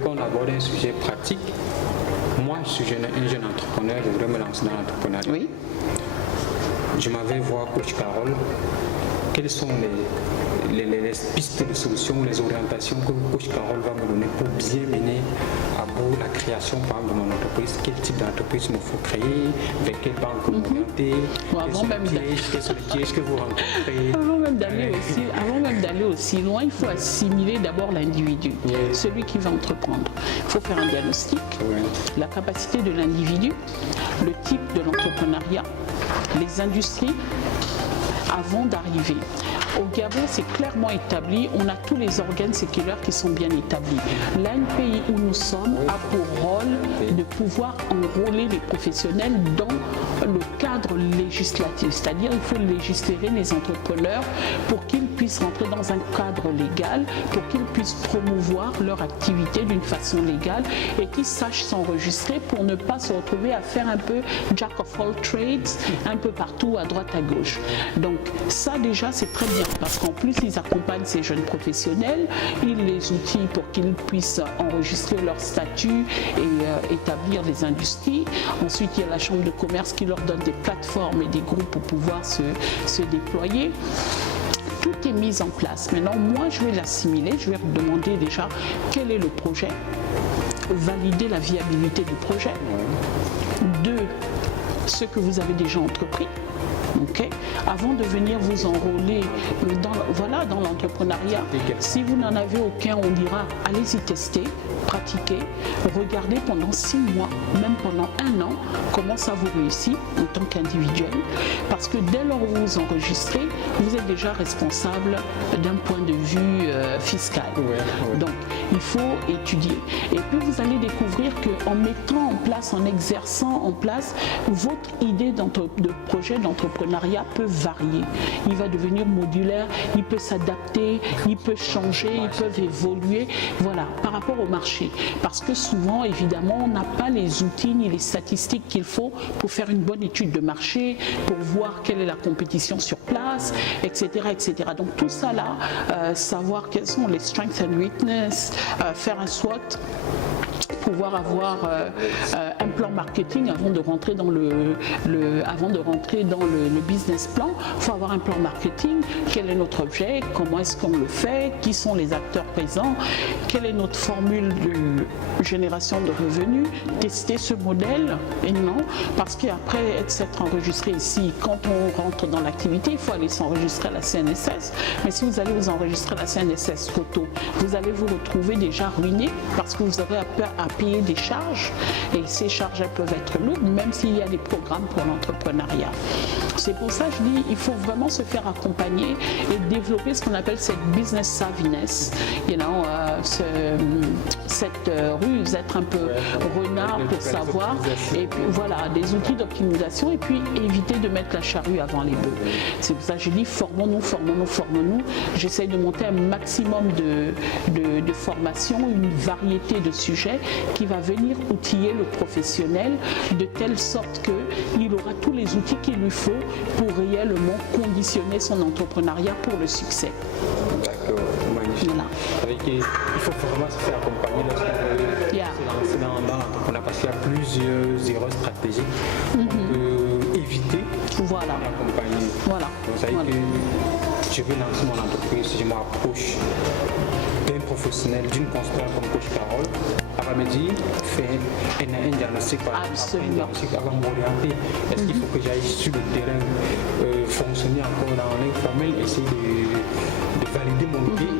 Qu'on aborde un sujet pratique. Moi, je suis un jeune entrepreneur, je voudrais me lancer dans l'entrepreneuriat. Oui. Je m'avais voir coach Carole. Quelles sont les pistes de solutions ou les orientations que coach Carole va me donner pour bien mener à bout la création par exemple, de mon entreprise? Quel type d'entreprise il me faut créer? Vers quelle banque m'orienter? Quels sont les pièges que vous rencontrez? Avant même d'aller aussi loin, il faut assimiler d'abord l'individu, celui qui va entreprendre. Il faut faire un diagnostic, la capacité de l'individu, le type de l'entrepreneuriat, les industries, avant d'arriver. Au Gabon, c'est clairement établi, on a tous les organes séculaires qui sont bien établis. L'ANPI où nous sommes a pour rôle de pouvoir enrôler les professionnels dans le cadre législatif, c'est-à-dire il faut légiférer les entrepreneurs pour qu'ils puissent rentrer dans un cadre légal, pour qu'ils puissent promouvoir leur activité d'une façon légale et qu'ils sachent s'enregistrer pour ne pas se retrouver à faire un peu jack of all trades, un peu partout à droite à gauche. Donc ça déjà c'est très bien parce qu'en plus ils accompagnent ces jeunes professionnels, ils les outillent pour qu'ils puissent enregistrer leur statut et établir des industries. Ensuite il y a la chambre de commerce qui leur donne des plateformes et des groupes pour pouvoir se déployer. Tout est mis en place. Maintenant moi je vais l'assimiler, je vais demander déjà quel est le projet, valider la viabilité du projet. 2, ce que vous avez déjà entrepris. Okay. Avant de venir vous enrôler dans l'entrepreneuriat, si vous n'en avez aucun, on dira allez-y tester, pratiquer, regardez pendant 6 mois, même pendant 1 an, comment ça vous réussit en tant qu'individuel. Parce que dès lors où vous vous enregistrez, vous êtes déjà responsable d'un point de vue fiscal. Donc, il faut étudier. Et puis, vous allez découvrir qu'en mettant en place, en exerçant en place, votre idée de projet d'entrepreneuriat peut varier. Il va devenir modulaire, il peut s'adapter, il peut changer, ils peuvent évoluer. Voilà, par rapport au marché. Parce que souvent, évidemment, on n'a pas les outils ni les statistiques qu'il faut pour faire une bonne étude de marché, pour voir quelle est la compétition sur place, etc. etc. Donc tout ça là, savoir quels sont les strengths and weaknesses, faire un SWOT, pouvoir avoir un plan marketing avant de rentrer dans le business plan. Il faut avoir un plan marketing, quel est notre objet, comment est-ce qu'on le fait, qui sont les acteurs présents, quelle est notre formule de génération de revenus, tester ce modèle et non, parce qu'après s'être enregistré ici, quand on rentre dans l'activité, il faut aller s'enregistrer à la CNSS, mais si vous allez vous enregistrer à la CNSS trop tôt, vous allez vous retrouver déjà ruiné parce que vous aurez à payer des charges et ces charges elles peuvent être lourdes même s'il y a des programmes pour l'entrepreneuriat. C'est pour ça que je dis il faut vraiment se faire accompagner et développer ce qu'on appelle cette business savviness, cette ruse, être un peu renard pour savoir et puis voilà, des outils d'optimisation et puis éviter de mettre la charrue avant les bœufs. C'est pour ça que je dis formons-nous. J'essaye de monter un maximum de formation, une variété de sujets qui va venir outiller le professionnel de telle sorte qu'il aura tous les outils qu'il lui faut pour réellement conditionner son entrepreneuriat pour le succès. D'accord, magnifique. Voilà. Il faut vraiment se faire accompagner lorsqu'on veut se lancer dans l'entrepreneuriat parce qu'il y a plusieurs erreurs stratégiques qu'on peut éviter. Voilà. Accompagner. Voilà. Donc ça veut dire que je vais lancer mon entreprise, je m'approche d'un professionnel, d'une consultante comme coach Carole, elle va me dire, fais un diagnostic par exemple, avant de m'orienter. Est-ce qu'il faut que j'aille sur le terrain, fonctionner encore dans l'informel, essayer de valider mon idée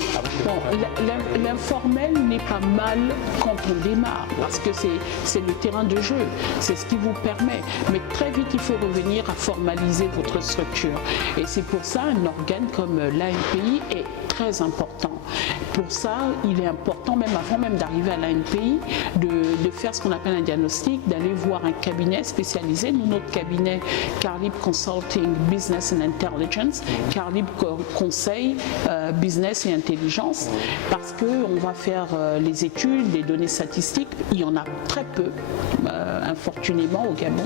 avant de l'informel n'est pas mal quand on démarre, parce que c'est le terrain de jeu, c'est ce qui vous permet. Mais très vite, il faut revenir à formaliser votre structure. Et c'est pour ça un organe comme l'ANPI est très important. Pour ça, il est important, même avant même d'arriver à l'ANPI, de faire ce qu'on appelle un diagnostic, d'aller voir un cabinet spécialisé. Nous, notre cabinet, Carlib Consulting Business and Intelligence, Carlib Conseil Business et Intelligence, parce qu'on va faire les études, les données statistiques, il y en a très peu, infortunément au Gabon,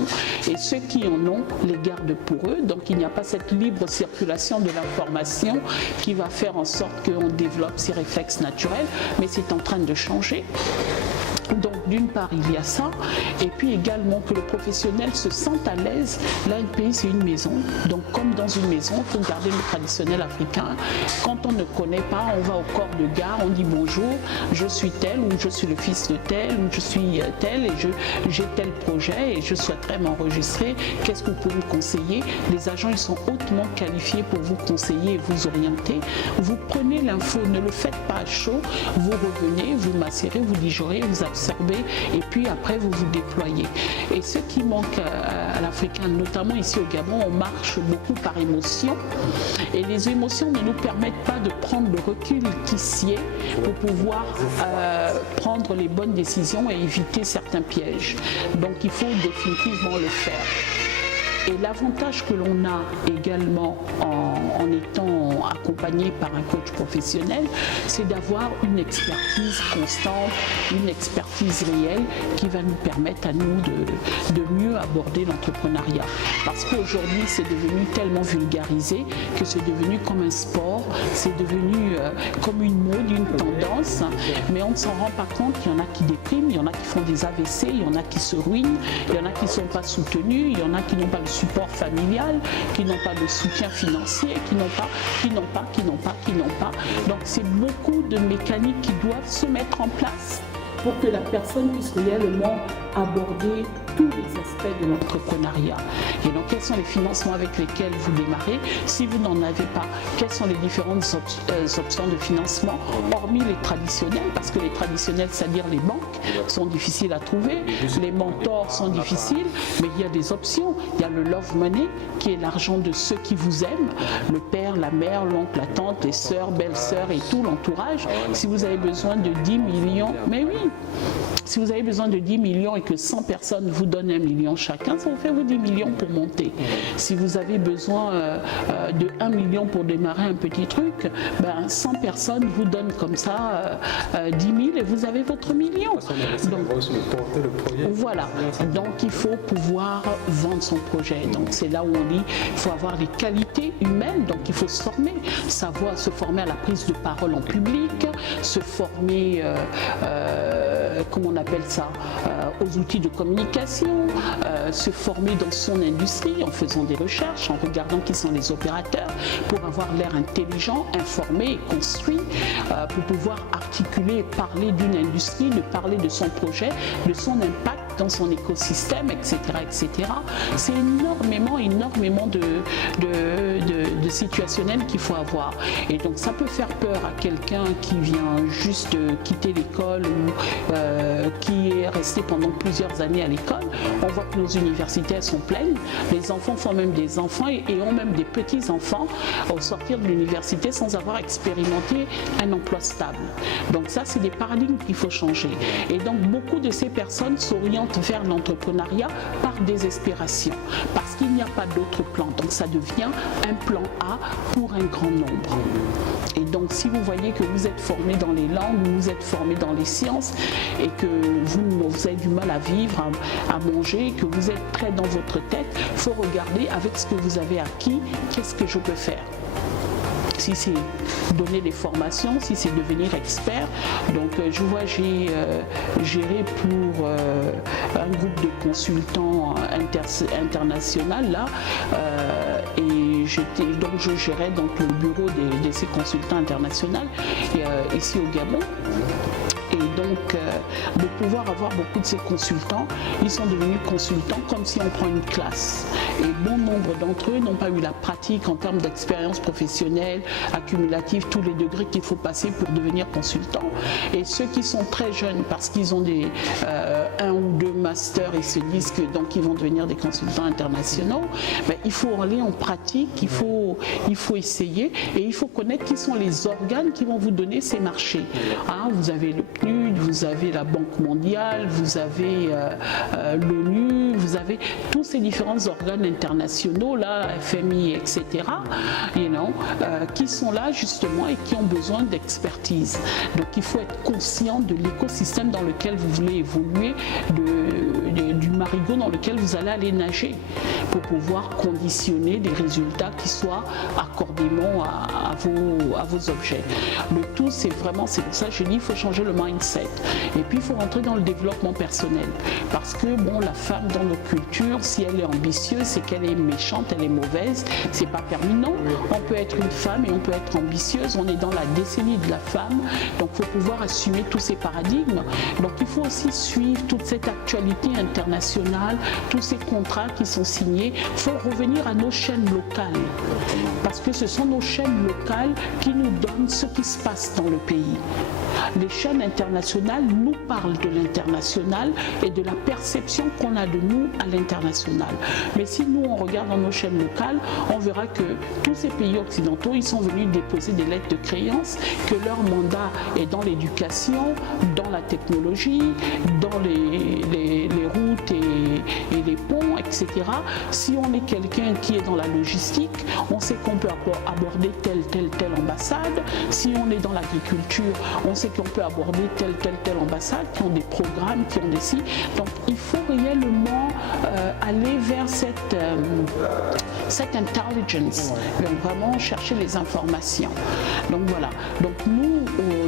et ceux qui en ont les gardent pour eux, donc il n'y a pas cette libre circulation de l'information qui va faire en sorte qu'on développe ces références réflexes naturels, mais c'est en train de changer. Donc d'une part il y a ça, et puis également que le professionnel se sente à l'aise. L'ANPI c'est une maison, donc comme dans une maison, il faut garder le traditionnel africain. Quand on ne connaît pas, on va au corps de gare, on dit bonjour, je suis tel, ou je suis le fils de tel, ou je suis tel, et j'ai tel projet, et je souhaiterais m'enregistrer, qu'est-ce que vous pouvez me conseiller? Les agents ils sont hautement qualifiés pour vous conseiller et vous orienter. Vous prenez l'info, ne le faites pas à chaud, vous revenez, vous macérez, vous digérez, vous absorbez, et puis après vous vous déployez. Et ce qui manque à l'Africain, notamment ici au Gabon, on marche beaucoup par émotion, et les émotions ne nous permettent pas de prendre le recul qui s'y est pour pouvoir prendre les bonnes décisions et éviter certains pièges. Donc il faut définitivement le faire. Et l'avantage que l'on a également en étant accompagné par un coach professionnel, c'est d'avoir une expertise constante, une expertise réelle qui va nous permettre à nous de mieux aborder l'entrepreneuriat. Parce qu'aujourd'hui, c'est devenu tellement vulgarisé que c'est devenu comme un sport, c'est devenu comme une mode, une tendance, mais on ne s'en rend pas compte. Il y en a qui dépriment, il y en a qui font des AVC, il y en a qui se ruinent, il y en a qui ne sont pas soutenus, il y en a qui n'ont pas le support familial, qui n'ont pas de soutien financier, qui n'ont pas. Donc c'est beaucoup de mécaniques qui doivent se mettre en place pour que la personne puisse réellement aborder tous les aspects de l'entrepreneuriat. Et donc, quels sont les financements avec lesquels vous démarrez? Si vous n'en avez pas, quelles sont les différentes options de financement, hormis les traditionnels, parce que les traditionnels, c'est-à-dire les banques, sont difficiles à trouver, les mentors sont difficiles, mais il y a des options. Il y a le love money, qui est l'argent de ceux qui vous aiment, le père, la mère, l'oncle, la tante, les sœurs, belles-sœurs et tout l'entourage. Si vous avez besoin de 10 millions, mais oui, si vous avez besoin de 10 millions et que 100 personnes vous donnent 1 million chacun, ça vous fait 10 millions pour monter. Si vous avez besoin de 1 million pour démarrer un petit truc, 100 personnes vous donnent comme ça 10 000 et vous avez votre million. Donc, voilà, donc il faut pouvoir vendre son projet. Donc c'est là où on dit il faut avoir des qualités humaines, donc il faut se former, savoir se former à la prise de parole en public, se former, comment on appelle ça, aux outils de communication, se former dans son industrie en faisant des recherches, en regardant qui sont les opérateurs, pour avoir l'air intelligent, informé et construit, pour pouvoir articuler et parler d'une industrie, de parler de son projet, de son impact dans son écosystème, etc. etc. C'est énormément de situationnel qu'il faut avoir. Et donc ça peut faire peur à quelqu'un qui vient juste quitter l'école ou qui est resté pendant plusieurs années à l'école. On voit que nos universités sont pleines. Les enfants font même des enfants et ont même des petits-enfants au sortir de l'université sans avoir expérimenté un emploi stable. Donc ça, c'est des paradigmes qu'il faut changer. Et donc beaucoup de ces personnes s'orientent vers l'entrepreneuriat par désespération, parce qu'il n'y a pas d'autre plan. Donc ça devient un plan A pour un grand nombre. Et donc si vous voyez que vous êtes formé dans les langues, vous êtes formé dans les sciences et que vous avez du mal à vivre, à manger, que vous êtes prêt dans votre tête, il faut regarder avec ce que vous avez acquis, qu'est-ce que je peux faire. Si c'est donner des formations, si c'est devenir expert. Donc je vois, j'ai géré pour un groupe de consultants international là, et je gérais donc le bureau de ces consultants internationaux ici au Gabon. Et donc, de pouvoir avoir beaucoup de ces consultants, ils sont devenus consultants comme si on prend une classe. Et bon nombre d'entre eux n'ont pas eu la pratique en termes d'expérience professionnelle, accumulative, tous les degrés qu'il faut passer pour devenir consultant. Et ceux qui sont très jeunes, parce qu'ils ont un ou deux masters et se disent que donc ils vont devenir des consultants internationaux, il faut aller en pratique, il faut essayer et il faut connaître qui sont les organes qui vont vous donner ces marchés. Vous avez le PNUD, PNUD, vous avez la Banque mondiale, vous avez l'ONU, vous avez tous ces différents organes internationaux, là, FMI, etc., qui sont là justement et qui ont besoin d'expertise. Donc il faut être conscient de l'écosystème dans lequel vous voulez évoluer, du marigot dans lequel vous allez aller nager, pour pouvoir conditionner des résultats qui soient accordément à vos objets. Le tout, c'est pour ça que je dis, il faut changer le mindset. Et puis il faut rentrer dans le développement personnel. Parce que bon, la femme dans nos cultures, si elle est ambitieuse, c'est qu'elle est méchante, elle est mauvaise, c'est pas permis. Non, on peut être une femme et on peut être ambitieuse. On est dans la décennie de la femme, donc il faut pouvoir assumer tous ces paradigmes. Donc il faut aussi suivre toute cette actualité internationale, tous ces contrats qui sont signés. Il faut revenir à nos chaînes locales, parce que ce sont nos chaînes locales qui nous donnent ce qui se passe dans le pays. Les chaînes internationales nous parlent de l'international et de la perception qu'on a de nous à l'international. Mais si nous, on regarde dans nos chaînes locales, on verra que tous ces pays occidentaux, ils sont venus déposer des lettres de créance, que leur mandat est dans l'éducation, dans la technologie, dans les routes et les ponts, etc. Si on est quelqu'un qui est dans la logistique, on sait qu'on peut aborder telle ambassade. Si on est dans l'agriculture, on sait qu'on peut aborder telle ambassade, qui ont des programmes, qui ont des sites. Donc il faut réellement aller vers cette intelligence, donc vraiment chercher les informations. Donc voilà. Donc nous,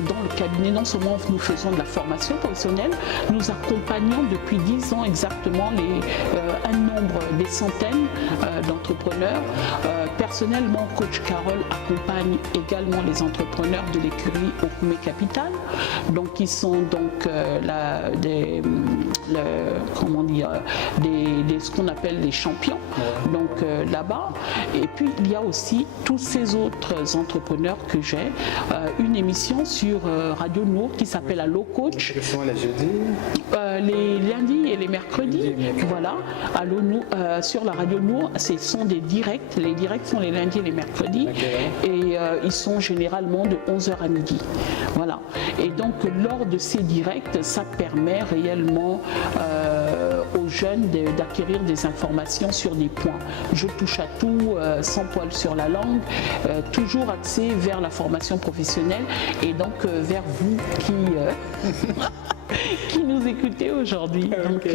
dans le cabinet, non seulement nous faisons de la formation professionnelle, nous accompagnons depuis 10 ans exactement un nombre, des centaines d'entrepreneurs. Personnellement, Coach Carole accompagne également les entrepreneurs de l'écurie Okume Capital, donc qui sont donc ce qu'on appelle des champions, donc là-bas. Et puis il y a aussi tous ces autres entrepreneurs que j'ai, une émission sur Radio Nour qui s'appelle Allo Coach. Ce sont les jeudis, les lundis et les mercredis, voilà. Allo Nour, sur la Radio Nour, ce sont des directs. Les directs sont les lundis et les mercredis, et ils sont généralement de 11h à midi. Voilà. Et donc lors de ces directs, ça permet réellement aux jeunes d'acquérir des informations sur des points. Je touche à tout, sans poil sur la langue, toujours axé vers la formation professionnelle et donc vers vous qui nous écoutez aujourd'hui. Donc,